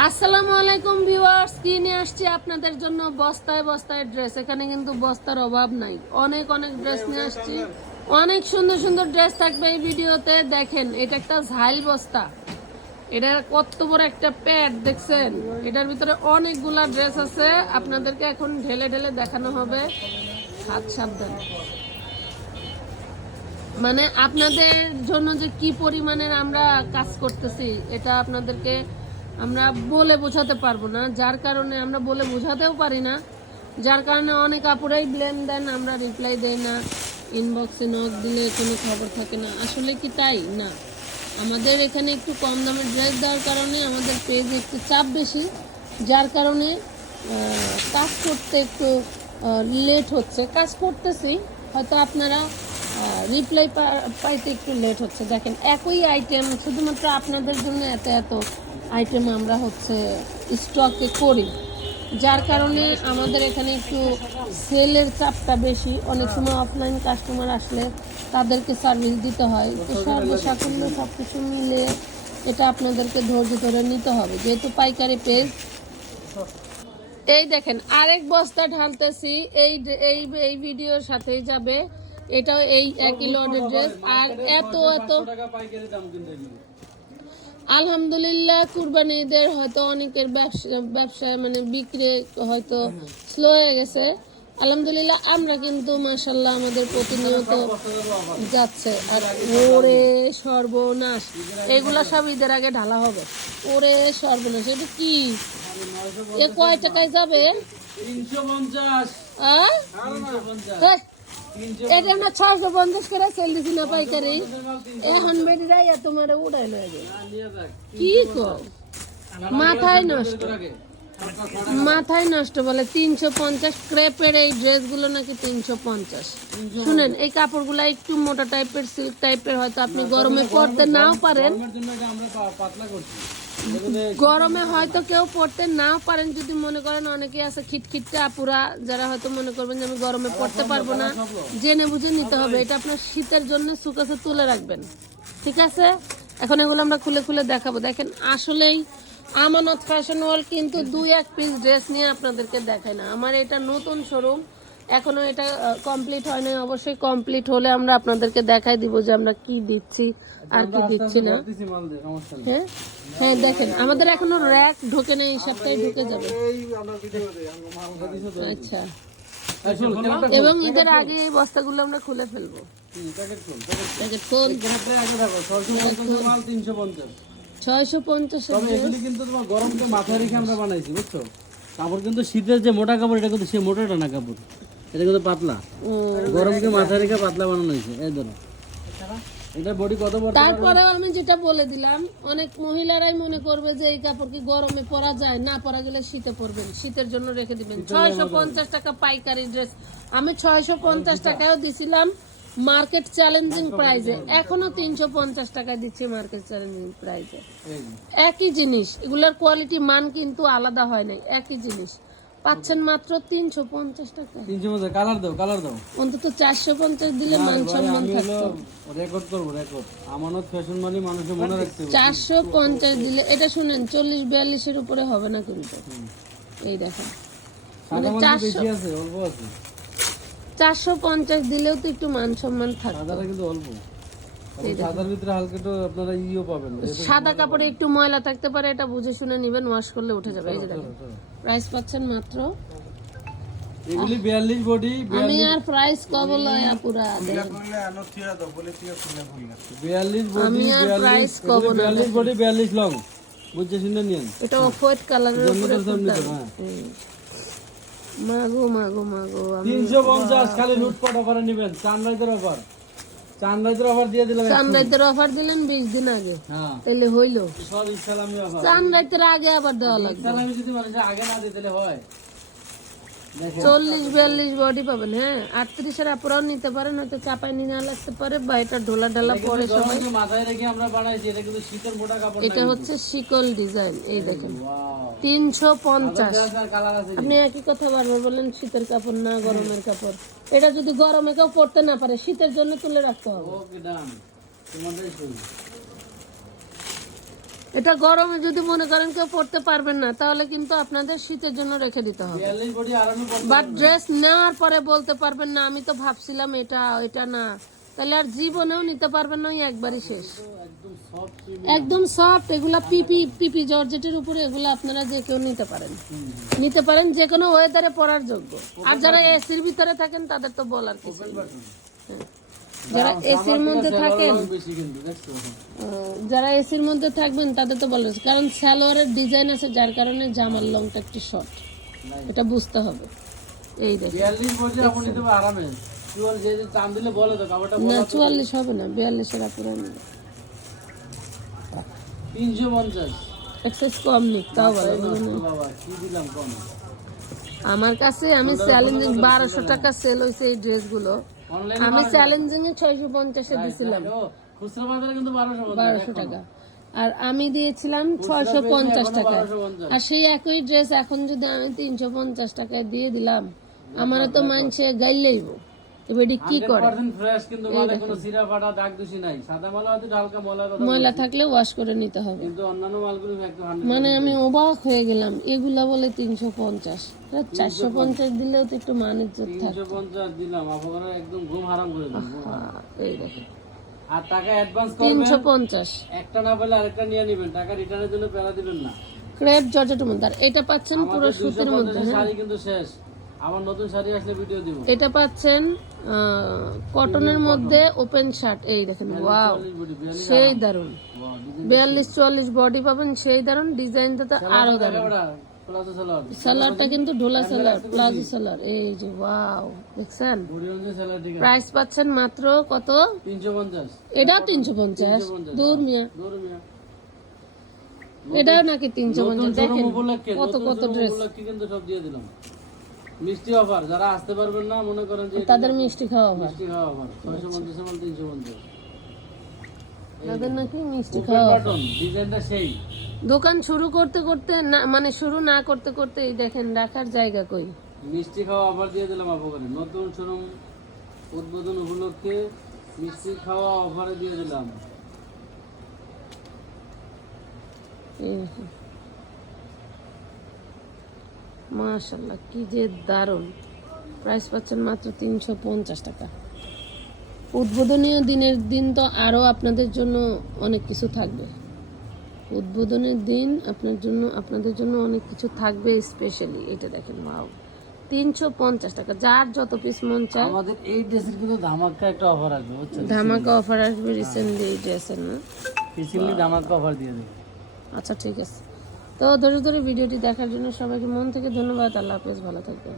আসসালামু আলাইকুম ভিউয়ার্স, কি নিয়ে আসছি আপনাদের জন্য? বস্তায় বস্তায় ড্রেস এখানে কিন্তু বস্তার অভাব নাই। অনেক অনেক ড্রেস নিয়ে আসছি। অনেক সুন্দর সুন্দর ড্রেস থাকবে এই ভিডিওতে। দেখেন, এটা একটা ঝাইল বস্তা। এটা কত বড় একটা প্যাড দেখছেন? এটার ভিতরে অনেকগুলা ড্রেস আছে। আপনাদেরকে এখন ঢেলে ঢেলে দেখানো হবে। হাত সাবধান। মানে আপনাদের জন্য যে কি পরিমাণের আমরা কাজ করতেছি, এটা আপনাদেরকে আমরা বলে বোঝাতে পারব না। যার কারণে আমরা বলে বোঝাতেও পারি না। যার কারণে অনেক আপুরাই ব্লেম দেন, আমরা রিপ্লাই দেই না। ইনবক্সে নক দিলে কোনো খবর থাকে না। আসলে কি তাই? না। আমাদের এখানে একটু কম দামের ড্রেস দেওয়ার কারণে আমাদের পেজে একটু চাপ বেশি। যার কারণে কাজ করতে একটু লেট হচ্ছে। কাজ করতেছি। হয়তো আপনারা রিপ্লাই পাইতে একটু লেট হচ্ছে। দেখেন, একই আইটেম শুধুমাত্র আপনাদের জন্য এত এত আইটেম আমরা হচ্ছে স্টকে করি। যার কারণে আমাদের এখানে একটু সেলের চাপটা বেশি। অনেক সময় অফলাইন কাস্টমার আসলে তাদেরকে সার্ভিস দিতে হয়। তো সর্বসাকুল্য সব কিছু মিলে এটা আপনাদেরকে ধৈর্য ধরে নিতে হবে। যেহেতু পাইকারি পেজ এই দেখেন, আরেক বস্তা ঢালতেছি। এই এই ভিডিওর সাথেই যাবে এটাও এই একই লটের ড্রেস। আর এত এত। আলহামদুলিল্লাহ কুরবানি ঈদের হয়তো অনেকের ব্যবসা ব্যবসায় মানে বিক্রি হয়তো স্লো হয়ে গেছে। আলহামদুলিল্লাহ আমরা কিন্তু মাসাল্লাহ আমাদের প্রতিনিয়ত যাচ্ছে। আর ওরে সর্বনাশ এগুলা সব ঈদের আগে ঢালা হবে। ওরে সর্বনাশ এটা কি? এ কয় টাকায় যাবে? তিনশো পঞ্চাশ। এটা আমরা ছয়শো পঞ্চাশ করে সেল দিছি না পাইকারি এখন বেটিরা তোমার উড়াই লয়ে কি কর মাথায় নষ্ট। মাথায় নষ্ট বলে তিনশো পঞ্চাশ ক্রেপের এই ড্রেসগুলো নাকি তিনশো পঞ্চাশ। শুনেন, এই কাপড়গুলো একটু মোটা টাইপের সিল্ক টাইপের হয়তো আপনি গরমে পরতে নাও পারেন। গরমে হয়তো কেউ পড়তে নাও পারেন, যদি মনে করেন অনেকে আছে খিটখিটটা আপুরা, যারা হয়তো মনে করবেন যে আমি গরমে পড়তে পারব না। জেনে বুঝে নিতে হবে, এটা আপনার শীতের জন্য সুকাছে তুলে রাখবেন। ঠিক আছে? এখন এগুলো আমরা খুলে খুলে দেখাবো। দেখেন, আসলেই আমানত ফ্যাশন ওয়ার্ল্ড কিন্তু দুই এক পিস ড্রেস নিয়ে আপনাদেরকে দেখায় না। আমার এটা নতুন শোরুম এখনও এটা কমপ্লিট হয় নাই অবশ্যই কমপ্লিট হলে আমরা আপনাদেরকে দেখাই দিব যে আমরা কি দিচ্ছি আর কি দিচ্ছি না। হ্যাঁ? হ্যাঁ দেখেন আমাদের এখনও র্যাক ঢোকে নেই এই সপ্তাহে ঢুকে যাবে। আচ্ছা। এবং ঈদের আগে এই বস্তাগুলো আমরা খুলে ফেলব। ছয়শো পঞ্চাশ কিন্তু তোমার গরমকে মাথায় রেখে আমরা বানাইছি বুঝছ? কাপড় কিন্তু শীতের যে মোটা কাপড় এটা কিন্তু সে মোটাটা না কাপড়। এটা কিন্তু পাতলা। গরমকে মাথায় রেখে পাতলা বানানো হয়েছে? এই ধরো। এটা বডি কত বড়? তারপরেও আমি যেটা বলে দিলাম অনেক মহিলারাই মনে করবে যে এই কাপড় কি গরমে পরা যায় না পরা গেলে শীতে পরবেন। শীতের জন্য রেখে দিবেন। ছয়শো পঞ্চাশ টাকা পাইকারি ড্রেস। আমি ছয়শো পঞ্চাশ টাকাও দিছিলাম মার্কেট চ্যালেঞ্জিং প্রাইসে এখনও তিনশো পঞ্চাশ টাকা দিচ্ছি মার্কেট চ্যালেঞ্জিং প্রাইসে একই জিনিস এগুলার কোয়ালিটি মান কিন্তু আলাদা হয় নাই। একই জিনিস। পাচ্ছেন মাত্র তিনশো পঞ্চাশ টাকা। তিনশো পঞ্চাশ কালার দাও কালার দাও। অন্তত চারশো পঞ্চাশ দিলে মান সম্মান থাকতো। রেকর্ড করব রেকর্ড আমানত ফ্যাশন মানে মানুষের মনে রাখতে চারশো পঞ্চাশ দিলে এটা শুনেন চল্লিশ বিয়াল্লিশের উপরে হবে না কিন্তু। এই দেখেন। মানে চারশো- আছে অল্প আছে। চারশো পঞ্চাশ দিলেও তো একটু মান সম্মান থাকতো। কিন্তু অল্প। সাদা কাপড়ে একটু ময়লা থাকতে পারে এটা বুঝে শুনে নিবেন ওয়াশ করলে উঠে যাবে। এই যে দেখেন প্রাইস পাচ্ছেন মাত্র। এগুলি বিয়াল্লিশ বডি আমি আর প্রাইস কব লয় পুরা বিয়াল্লিশ বডি আমি আর প্রাইস কব না। বডি বিয়াল্লিশ লং। বুঝছে শুনে নিয়েন। এটা অফ হোয়াইট কালারের উপরে জন্মদিন সামনে তো, কুর্তা। হুম। মাগো মাগো মাগো আমি তিনশো পঞ্চাশ খালি লুটপাট অফারে নিবেন সানরাইজের অফার। সানরাইজের অফার দিয়ে দিলাম সানরাইজের অফার দিলেন বিশ দিন আগে। হ্যাঁ। তাহলে হইল। সব ইসলামী অফার আগে আবার দেওয়া লাগবে। ইসলামী যদি মানুষ আগে না দিতে হয়। দেখেন চল্লিশ বিয়াল্লিশ বডি পাবেন হ্যাঁ? আটত্রিশের আপুরাও নিতে পারেন হয়তো চাপায় নিয়ে না লাগতে পারে বা এটা ঢোলা ঢালা পরে সবাই। বানাইছি এটা হচ্ছে শিকল ডিজাইন এই দেখেন। তিনশো পঞ্চাশ। আপনি একই কথা বারবার বলেন শীতের কাপড় না গরমের কাপড়। এটা যদি গরমে কেউ পড়তে না পারে শীতের জন্য তুলে রাখতে হবে। তোমাদের এটা গরমে যদি মনে করেন কেউ পড়তে পারবেন না তাহলে কিন্তু আপনাদের শীতের জন্য রেখে দিতে হবে। বাট ড্রেস নেওয়ার পরে বলতে পারবেন না আমি তো ভাবছিলাম এটা এটা না। তাহলে আর জীবনেও নিতে পারবেন না একবারই শেষ। একদম সফট এগুলা পিপি পিপি জর্জেটের উপরে এগুলো আপনারা যে কেউ নিতে পারেন। নিতে পারেন যে কোনো ওয়েদারে পরার যোগ্য। আর যারা এসির ভিতরে থাকেন তাদের তো বলার কিছু। হ্যাঁ। যারা এসির মধ্যে থাকেন যারা এসির মধ্যে থাকবেন তাদের তো কিছু। কারণ সালোয়ারের ডিজাইন আছে যার কারণে জামার লংটা একটু শর্ট এটা বুঝতে হবে। এই না চুয়াল্লিশ হবে না বিয়াল্লিশের আপুরে তিনশো পঞ্চাশ। এক্সেস কম তাও কম। আমার কাছে আমি চ্যালেঞ্জিং বারোশো টাকা সেল হয়েছে এই ড্রেসগুলো আমি চ্যালেঞ্জিং এ ছয়শো পঞ্চাশে দিছিলাম। খুচরা বাজারে কিন্তু বারোশো টাকা। আর আমি দিয়েছিলাম ছয়শো পঞ্চাশ টাকা আর সেই একই ড্রেস এখন যদি আমি তিনশো পঞ্চাশ টাকায় দিয়ে দিলাম আমারও তো মানছে গাইলেইব এবার কি করে? ফ্রেশ কিন্তু মানে কোনো সিরা ফাটা দাগ দূষি নাই। সাদা মালা হয়তো হালকা মলার ময়লা থাকলে ওয়াশ করে নিতে হবে। কিন্তু অন্যান্য মালগুলো মানে আমি অবাক হয়ে গেলাম। এগুলা বলে তিনশো পঞ্চাশ। চারশো পঞ্চাশ দিলেও তো একটু মানের জোর থাকে তিনশো পঞ্চাশ দিলাম আপনারা একদম ঘুম হারাম করে দিলাম এই দেখেন আর টাকা অ্যাডভান্স করবেন? তিনশো পঞ্চাশ। একটা না পেলে আরেকটা নিয়ে নেবেন। টাকা রিটার্নের জন্য পেলা দিবেন না। ক্রেপ জর্জেটের মধ্যে। আর এটা পাচ্ছেন পুরো সুতির মধ্যে হ্যাঁ? শাড়ি কিন্তু শেষ। আমার নতুন শাড়ি আসলে ভিডিও দিব। এটা পাচ্ছেন কটনের মধ্যে ওপেন শার্ট এই দেখেন ওয়াও সেই দারুণ বিয়াল্লিশ চুয়াল্লিশ বডি পাবেন সেই দারুণ ডিজাইনটা তো আরও দারুণ সালোয়ারটা কিন্তু ঢোলা সালোয়ার প্লাজো সালোয়ার এই যে ওয়াও দেখছেন? প্রাইস পাচ্ছেন মাত্র কত? এটাও তিনশো পঞ্চাশ। দূর মিয়া। এটাও নাকি তিনশো পঞ্চাশ। দেখেন কত কত ড্রেস কিন্তু সব দিয়ে দিলাম। মিষ্টি অফার যারা আসতে পারবেন না মনে করেন যে তাদের মিষ্টি খাওয়া হয় মিষ্টি খাওয়া অফার পঞ্চাশ তাদের নাকি মিষ্টি খাওয়া বাটন ডিজাইনটা সেই। দোকান শুরু করতে করতে না মানে শুরু না করতে করতে এই দেখেন রাখার জায়গা কই? মিষ্টি খাওয়া অফার দিয়ে দিলাম আপনাকে। নতুন শোরুম উদ্বোধন উপলক্ষে মিষ্টি খাওয়া অফারে দিয়ে দিলাম। এই। মাশাল্লাহ কি যে দারুণ। প্রাইস পাচ্ছেন মাত্র তিনশো পঞ্চাশ টাকা। উদ্বোধনীয় দিনের দিন তো আরও আপনাদের জন্য অনেক কিছু থাকবে। উদ্বোধনের দিন আপনার জন্য আপনাদের জন্য অনেক কিছু থাকবে স্পেশালি এটা দেখেন ভাও তিনশো পঞ্চাশ টাকা যার যত পিস মন চায়। আমাদের এই ড্রেসের কিন্তু ধামাকা একটা অফার আসবে ধামাকা অফার আসবে রিসেন্টলি এই ড্রেসের না? রিসেন্টলি ধামাকা অফার দিয়ে দেবে আচ্ছা ঠিক আছে। তো ধরে ধরে ভিডিওটি দেখার জন্য সবাইকে মন থেকে ধন্যবাদ। আল্লাহ হাফেজ ভালো থাকবেন।